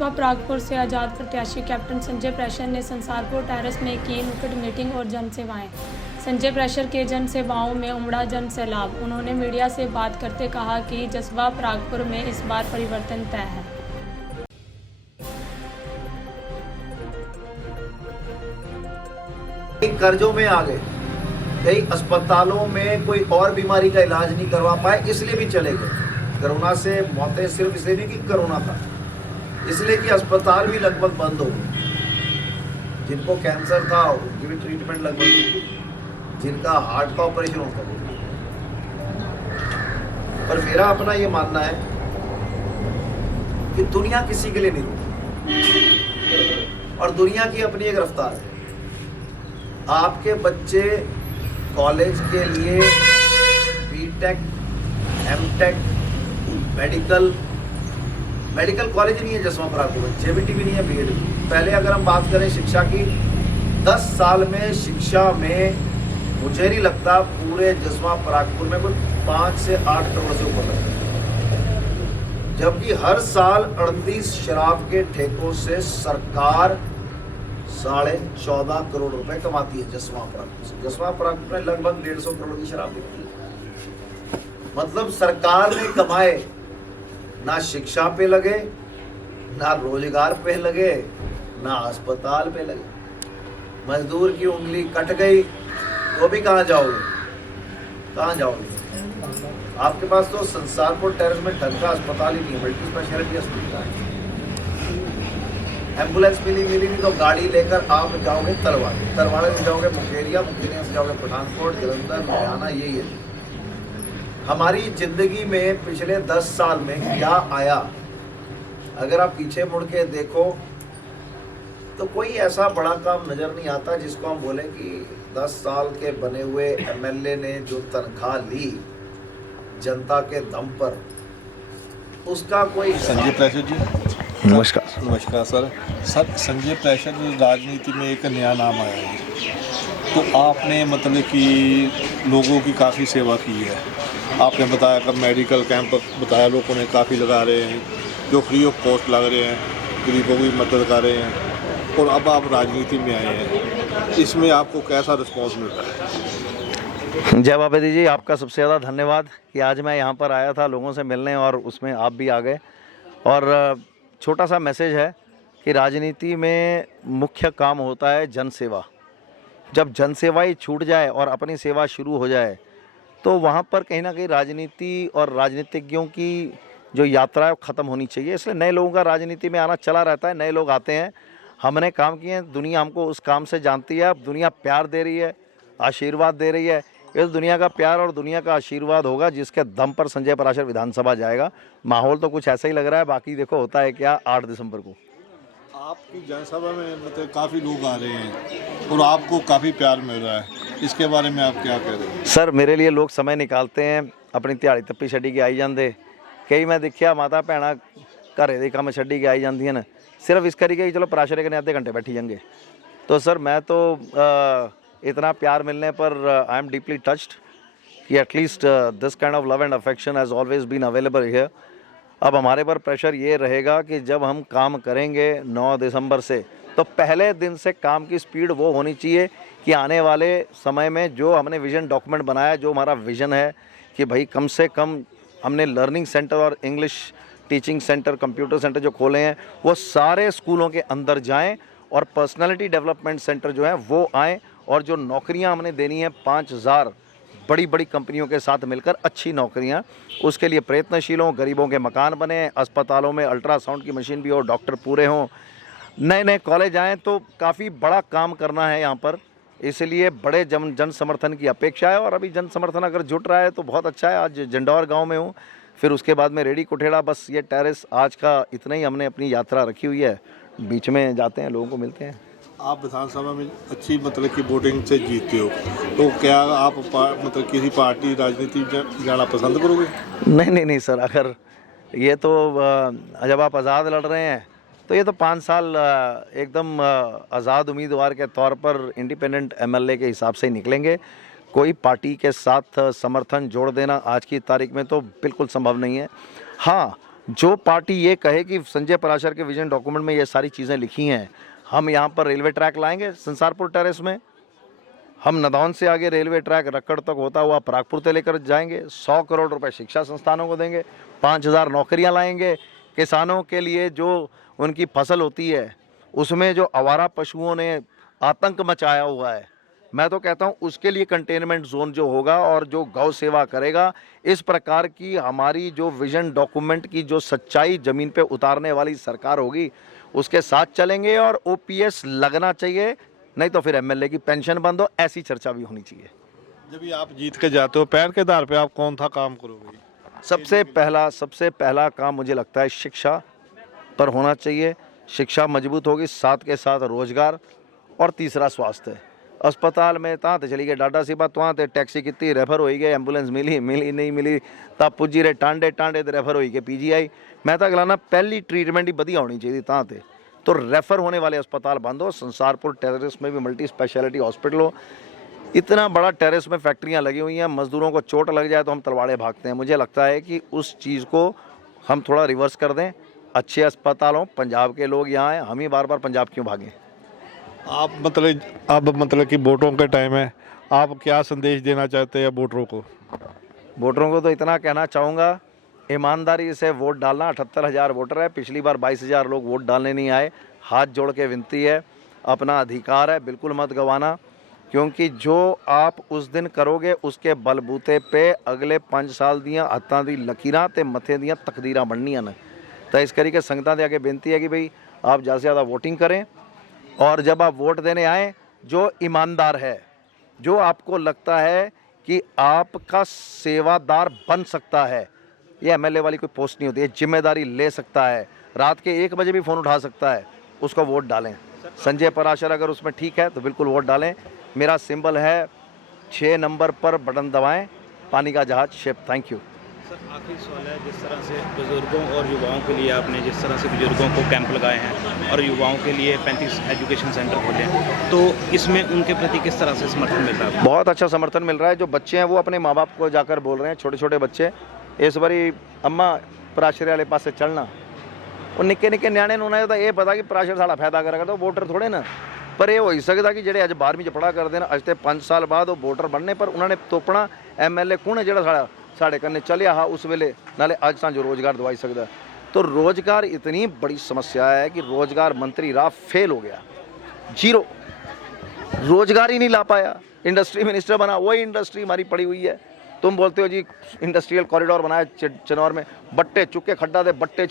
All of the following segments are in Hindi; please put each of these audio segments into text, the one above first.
जसवा परागपुर से आज़ाद प्रत्याशी कैप्टन संजय प्रेशर ने संसारपुर टेरेस में की नुक्कड़ मीटिंग और जनसेवाएं। संजय प्रेशर के जनसेवाओं में उमड़ा जन सैलाब। उन्होंने मीडिया से बात करते कहा कि जसवा परागपुर में इस बार परिवर्तन तय है। कर्जों में आ गए, कई अस्पतालों में कोई और बीमारी का इलाज नहीं करवा पाए, इसलिए भी चले गए। कोरोना से मौतें सिर्फ इसलिए नहीं कि कोरोना था, इसलिए कि अस्पताल भी लगभग बंद हो गए। जिनको कैंसर था उनकी भी ट्रीटमेंट लगभग, जिनका हार्ट का ऑपरेशन होता है। पर मेरा अपना ये मानना है कि दुनिया किसी के लिए नहीं रुकती और दुनिया की अपनी एक रफ्तार है। आपके बच्चे कॉलेज के लिए बीटेक, एमटेक, मेडिकल कॉलेज नहीं है जसवा परागपुर में, जेबीटी भी नहीं है, बीएड भी। पहले अगर हम बात करें शिक्षा की, 10 साल में शिक्षा में मुझे नहीं लगता पूरे जसवा परागपुर में कोई 5 से 8 करोड़ से ऊपर लगता है, जबकि हर साल 38 शराब के ठेकों से सरकार 14.5 करोड़ रुपए कमाती है जसवा परागपुर से। जसवा परागपुर में लगभग 150 करोड़ की शराब बिकती है। मतलब सरकार ने कमाए, ना शिक्षा पे लगे, ना रोजगार पे लगे, ना अस्पताल पे लगे। मजदूर की उंगली कट गई तो भी कहाँ जाओगे, कहाँ जाओगे? आपके पास तो संसारपुर टेरेस में ढंग का अस्पताल ही नहीं है, मल्टी स्पेशलिटी अस्पताल है। एम्बुलेंस मिली नहीं तो गाड़ी लेकर आप जाओगे तरवाड़े से जाओगे मुकेरिया से जाओगे पठानकोट, जलंधर, लुधियाना, यही है। हमारी जिंदगी में पिछले 10 साल में क्या आया, अगर आप पीछे मुड़ के देखो तो कोई ऐसा बड़ा काम नजर नहीं आता जिसको हम बोले कि 10 साल के बने हुए एमएलए ने जो तनख्वाह ली जनता के दम पर, उसका कोई। संजय प्रेशर जी, नमस्कार सर। संजय प्रेशर राजनीति में एक नया नाम आया है, तो आपने मतलब कि लोगों की काफ़ी सेवा की है। आपने बताया कि मेडिकल कैंप बताया, लोगों ने काफ़ी लगा रहे हैं जो फ्री ऑफ कॉस्ट लग रहे हैं, गरीबों की मदद कर रहे हैं, और अब आप राजनीति में आए हैं, इसमें आपको कैसा रिस्पांस मिल रहा है? जय बाबा जी, आपका सबसे ज़्यादा धन्यवाद कि आज मैं यहाँ पर आया था लोगों से मिलने और उसमें आप भी आ गए। और छोटा सा मैसेज है कि राजनीति में मुख्य काम होता है जनसेवा। जब जनसेवा ही छूट जाए और अपनी सेवा शुरू हो जाए तो वहाँ पर कहीं ना कहीं राजनीति और राजनीतिज्ञों की जो यात्रा है वो ख़त्म होनी चाहिए। इसलिए नए लोगों का राजनीति में आना चला रहता है, नए लोग आते हैं, हमने काम किए हैं, दुनिया हमको उस काम से जानती है। अब दुनिया प्यार दे रही है, आशीर्वाद दे रही है। इस दुनिया का प्यार और दुनिया का आशीर्वाद होगा जिसके दम पर संजय पराशर विधानसभा जाएगा। माहौल तो कुछ ऐसा ही लग रहा है, बाकी देखो होता है क्या 8 दिसंबर को। आपकी जनसभा में मतलब काफ़ी लोग आ रहे हैं और आपको काफ़ी प्यार मिल रहा है, इसके बारे में आप क्या कह रहे हैं? सर, मेरे लिए लोग समय निकालते हैं, अपनी दिहाड़ी तप्पी छड्डी के आई जाते। कई मैं देखिया माता भैन घरे के काम छड्डी के आई जांदियां ने, सिर्फ इस करिए कि चलो पराशर कने आधे घंटे बैठी जाएंगे। तो सर मैं तो इतना प्यार मिलने पर आई एम डीपली टच्ड कि at least this kind of love and affection has always been available here. अब हमारे पर प्रेशर ये रहेगा कि जब हम काम करेंगे 9 दिसंबर से, तो पहले दिन से काम की स्पीड वो होनी चाहिए कि आने वाले समय में जो हमने विज़न डॉक्यूमेंट बनाया, जो हमारा विज़न है कि भाई कम से कम हमने लर्निंग सेंटर और English teaching centre, computer centre जो खोले हैं वो सारे स्कूलों के अंदर जाएं और पर्सनालिटी डेवलपमेंट सेंटर जो है वो आएँ, और जो नौकरियां हमने देनी है 5000 बड़ी बड़ी कंपनियों के साथ मिलकर अच्छी नौकरियां, उसके लिए प्रयत्नशील हों। गरीबों के मकान बने, अस्पतालों में अल्ट्रासाउंड की मशीन भी हो, डॉक्टर पूरे हों, नए नए कॉलेज आएँ, तो काफ़ी बड़ा काम करना है यहाँ पर। इसलिए बड़े जन समर्थन की अपेक्षा है, और अभी जन समर्थन अगर जुट रहा है तो बहुत अच्छा है। आज जंडौर गांव में हूँ, फिर उसके बाद में रेडी कुठेड़ा, बस ये टेरेस आज का इतना ही हमने अपनी यात्रा रखी हुई है। बीच में जाते हैं, लोगों को मिलते हैं। आप विधानसभा में अच्छी मतलब कि वोटिंग से जीतते हो, तो क्या आप मतलब किसी पार्टी राजनीति जाना पसंद करोगे? नहीं सर, अगर ये तो जब आप आज़ाद लड़ रहे हैं तो ये तो 5 साल एकदम आज़ाद उम्मीदवार के तौर पर इंडिपेंडेंट एमएलए के हिसाब से ही निकलेंगे। कोई पार्टी के साथ समर्थन जोड़ देना आज की तारीख में तो बिल्कुल संभव नहीं है। हाँ, जो पार्टी ये कहे कि संजय पराशर के विजन डॉक्यूमेंट में ये सारी चीज़ें लिखी हैं, हम यहाँ पर रेलवे ट्रैक लाएंगे संसारपुर टेरेस में, हम नदौन से आगे रेलवे ट्रैक रक्कड़ तक होता हुआ परागपुर तक लेकर जाएंगे, 100 करोड़ रुपए शिक्षा संस्थानों को देंगे, 5000 नौकरियां लाएंगे, किसानों के लिए जो उनकी फसल होती है उसमें जो आवारा पशुओं ने आतंक मचाया हुआ है, मैं तो कहता हूं उसके लिए कंटेनमेंट जोन जो होगा और जो गौ सेवा करेगा, इस प्रकार की हमारी जो विजन डॉक्यूमेंट की जो सच्चाई ज़मीन पे उतारने वाली सरकार होगी उसके साथ चलेंगे। और ओपीएस लगना चाहिए, नहीं तो फिर एमएलए की पेंशन बंद हो, ऐसी चर्चा भी होनी चाहिए। जब ये आप जीत के जाते हो पैर के आधार पे आप कौन सा काम करोगे? सबसे पहला काम मुझे लगता है शिक्षा पर होना चाहिए। शिक्षा मजबूत होगी, साथ के साथ रोजगार, और तीसरा स्वास्थ्य। अस्पताल में तां ते चली गए डाडा सिबा, तुआं ते टैक्सी की रेफर हो गए, एंबूलेंस मिली नहीं मिली, तब पुजी रहे टांडे ते रेफर हो गए पीजीआई। मैं तो गलाना पहली ट्रीटमेंट ही वधिया होनी चाहिए तां ते, तो रेफर होने वाले अस्पताल बंद हो। संसारपुर टेरेस में भी मल्टी स्पेशलिटी हॉस्पिटल हो। इतना बड़ा टेरेस में फैक्ट्रियां लगी हुई हैं, मजदूरों को चोट लग जाए तो हम तलवाड़े भागते हैं। मुझे लगता है कि उस चीज़ को हम थोड़ा रिवर्स कर दें, अच्छे अस्पताल हों, पंजाब के लोग यहाँ आएँ, हम ही बार बार पंजाब क्यों भागें। आप मतलब कि वोटों के टाइम है, आप क्या संदेश देना चाहते हैं वोटरों को? वोटरों को तो इतना कहना चाहूँगा, ईमानदारी से वोट डालना। 78,000 वोटर है, पिछली बार 22,000 लोग वोट डालने नहीं आए। हाथ जोड़ के विनती है, अपना अधिकार है, बिल्कुल मत गंवाना, क्योंकि जो आप उस दिन करोगे उसके बलबूते पे अगले 5 साल दियाँ हत्थां दी लकीरां ते मथे दियां तकदीरां बननियां ने। तो इस करके संगतां दे आगे बेनती है कि भाई आप ज़्यादा से ज़्यादा वोटिंग करें, और जब आप वोट देने आएँ जो ईमानदार है, जो आपको लगता है कि आपका सेवादार बन सकता है, ये एमएलए वाली कोई पोस्ट नहीं होती है, जिम्मेदारी ले सकता है, रात के 1 बजे भी फ़ोन उठा सकता है, उसको वोट डालें। संजय पराशर अगर उसमें ठीक है तो बिल्कुल वोट डालें। मेरा सिंबल है 6 नंबर पर बटन दबाएं, पानी का जहाज शिप। Thank you sir. आखिरी सवाल है, जिस तरह से बुजुर्गों और युवाओं के लिए आपने जिस तरह से बुजुर्गों को कैंप लगाए हैं और युवाओं के लिए 35 एजुकेशन सेंटर खोले हैं, तो इसमें उनके प्रति किस तरह से समर्थन मिल रहा है? बहुत अच्छा समर्थन मिल रहा है। जो बच्चे हैं वो अपने माँ बाप को जाकर बोल रहे हैं, छोटे छोटे बच्चे, इस बारी अम्मा पराशर वाले पास से चलना। और निक्के निक्के न्याणे उन्हें तो ये पता कि पराशर साड़ा फायदा करेगा, तो वोटर थोड़े ना, पर यह हो ही सकता कि ਜਿਹੜੇ ਅੱਜ 12ਵੀਂ 'ਚ ਪੜਾ ਕਰਦੇ ਨੇ ਅੱਜ ਤੇ 5 साल बाद वो वोटर बनने, पर उन्होंने तोपना एमएलए कौन है ਜਿਹੜਾ साढ़े कन्ने चलिया हा उस वेले, नाले अज सां रोजगार दवाई सकता। तो रोजगार इतनी बड़ी समस्या है कि रोजगार मंत्री राव फेल हो गया, 0 रोजगार ही नहीं ला पाया। इंडस्ट्री मिनिस्टर बना, वही इंडस्ट्री हमारी पड़ी हुई है। तुम बोलते हो जी इंडस्ट्रियल कॉरिडोर बनाया चनौर में, बट्टे चुके खड्डा दे, बट्टे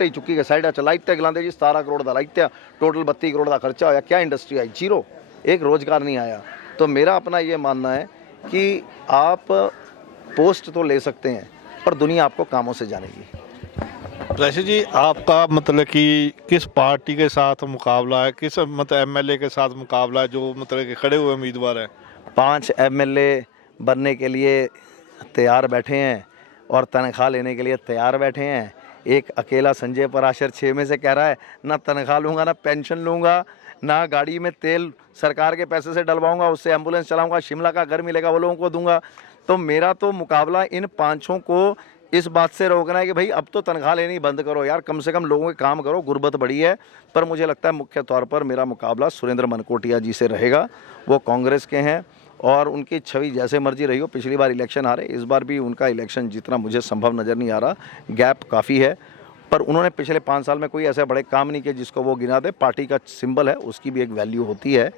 ही चुकी के साइड लाइते गलाते जी 17 करोड़ का लाइते, टोटल 32 करोड़ का खर्चा होया, क्या इंडस्ट्री आई? 0, एक रोजगार नहीं आया। तो मेरा अपना ये मानना है कि आप पोस्ट तो ले सकते हैं, पर दुनिया आपको कामों से जानेगी। पराशर जी, आपका मतलब कि किस पार्टी के साथ मुकाबला है, किस मतलब एमएलए के साथ मुकाबला है, जो मतलब कि खड़े हुए उम्मीदवार हैं? 5 एमएलए बनने के लिए तैयार बैठे हैं और तनख्वाह लेने के लिए तैयार बैठे हैं। एक अकेला संजय पराशर 6 में से कह रहा है ना तनख्वाह लूँगा, ना पेंशन लूँगा, ना गाड़ी में तेल सरकार के पैसे से डलवाऊँगा, उससे एम्बुलेंस चलाऊँगा, शिमला का घर मिलेगा वो लोगों को दूंगा। तो मेरा तो मुकाबला इन 5 को इस बात से रोकना है कि भाई अब तो तनख्वाह लेनी बंद करो यार, कम से कम लोगों के काम करो, गुर्बत बड़ी है। पर मुझे लगता है मुख्य तौर पर मेरा मुकाबला सुरेंद्र मनकोटिया जी से रहेगा। वो कांग्रेस के हैं और उनकी छवि जैसे मर्जी रही हो, पिछली बार इलेक्शन हारे, इस बार भी उनका इलेक्शन जितना मुझे संभव नज़र नहीं आ रहा, गैप काफ़ी है। पर उन्होंने पिछले 5 साल में कोई ऐसे बड़े काम नहीं किए जिसको वो गिना दे। पार्टी का सिंबल है, उसकी भी एक वैल्यू होती है,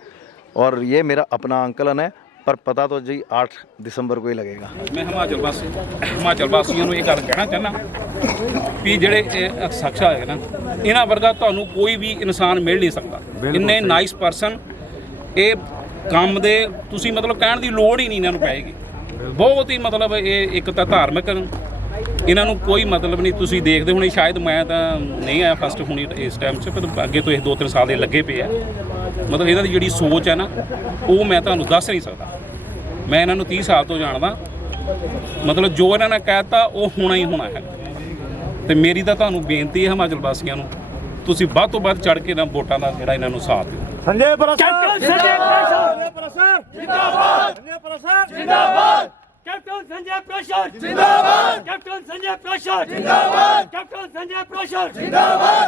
और ये मेरा अपना आंकलन है, पर पता तो जी 8 दिसंबर को ही लगेगा। मैं हिमाचल वासियों ਨੂੰ ਇਹ ਗੱਲ ਕਹਿਣਾ ਚਾਹਨਾ ਵੀ ਜਿਹੜੇ ਸ਼ਖਸ ਹੈ ਨਾ, ਇਹਨਾਂ ਵਰਗਾ ਤੁਹਾਨੂੰ ਕੋਈ ਵੀ ਇਨਸਾਨ ਮਿਲ ਨਹੀਂ ਸਕਦਾ। ਇੰਨੇ ਨਾਈਸ ਪਰਸਨ, ਇਹ ਕੰਮ ਦੇ ਤੁਸੀਂ ਮਤਲਬ ਕਹਿਣ ਦੀ ਲੋੜ ਹੀ ਨਹੀਂ ਇਹਨਾਂ ਨੂੰ ਪਏਗੀ। ਬਹੁਤ ਹੀ ਮਤਲਬ ਇਹ ਇੱਕ ਤਾਂ ਧਾਰਮਿਕ, ਇਹਨਾਂ ਨੂੰ ਕੋਈ ਮਤਲਬ ਨਹੀਂ। ਤੁਸੀਂ ਦੇਖਦੇ ਹੋਣੇ, ਸ਼ਾਇਦ ਮੈਂ ਤਾਂ ਨਹੀਂ ਆਇਆ ਫਸਟ ਹੁਣੀ ਇਸ ਟਾਈਮ 'ਚ, ਪਰ ਅੱਗੇ ਤੋਂ ਇਹ 2-3 ਸਾਲ ਦੇ ਲੱਗੇ ਪਏ ਆ। ਮਤਲਬ ਇਹਨਾਂ ਦੀ ਜਿਹੜੀ ਸੋਚ ਹੈ ਨਾ, ਉਹ ਮੈਂ ਤੁਹਾਨੂੰ ਦੱਸ ਨਹੀਂ ਸਕਦਾ। ਮੈਂ ਇਹਨਾਂ ਨੂੰ 30 ਸਾਲ ਤੋਂ ਜਾਣਦਾ, ਮਤਲਬ ਜੋ ਇਹਨਾਂ ਨੇ ਕਹਿਤਾ ਉਹ ਹੋਣਾ ਹੀ ਹੋਣਾ ਹੈ। ਤੇ ਮੇਰੀ ਤਾਂ ਤੁਹਾਨੂੰ ਬੇਨਤੀ ਹੈ ਹਿਮਾਚਲ ਵਾਸੀਆਂ ਨੂੰ, ਤੁਸੀਂ ਵੱਧ ਤੋਂ ਵੱਧ ਚੜ੍ਹ ਕੇ ਨਾ ਵੋਟਾਂ ਦਾ ਜਿਹੜਾ ਇਹਨਾਂ ਨੂੰ ਸਾਥ ਦਿਓ। संजय पराशर जिंदाबाद, संजय पराशर जिंदाबाद। कैप्टन संजय प्रसाद जिंदाबाद, कैप्टन संजय प्रसाद जिंदाबाद, कैप्टन संजय प्रसाद जिंदाबाद।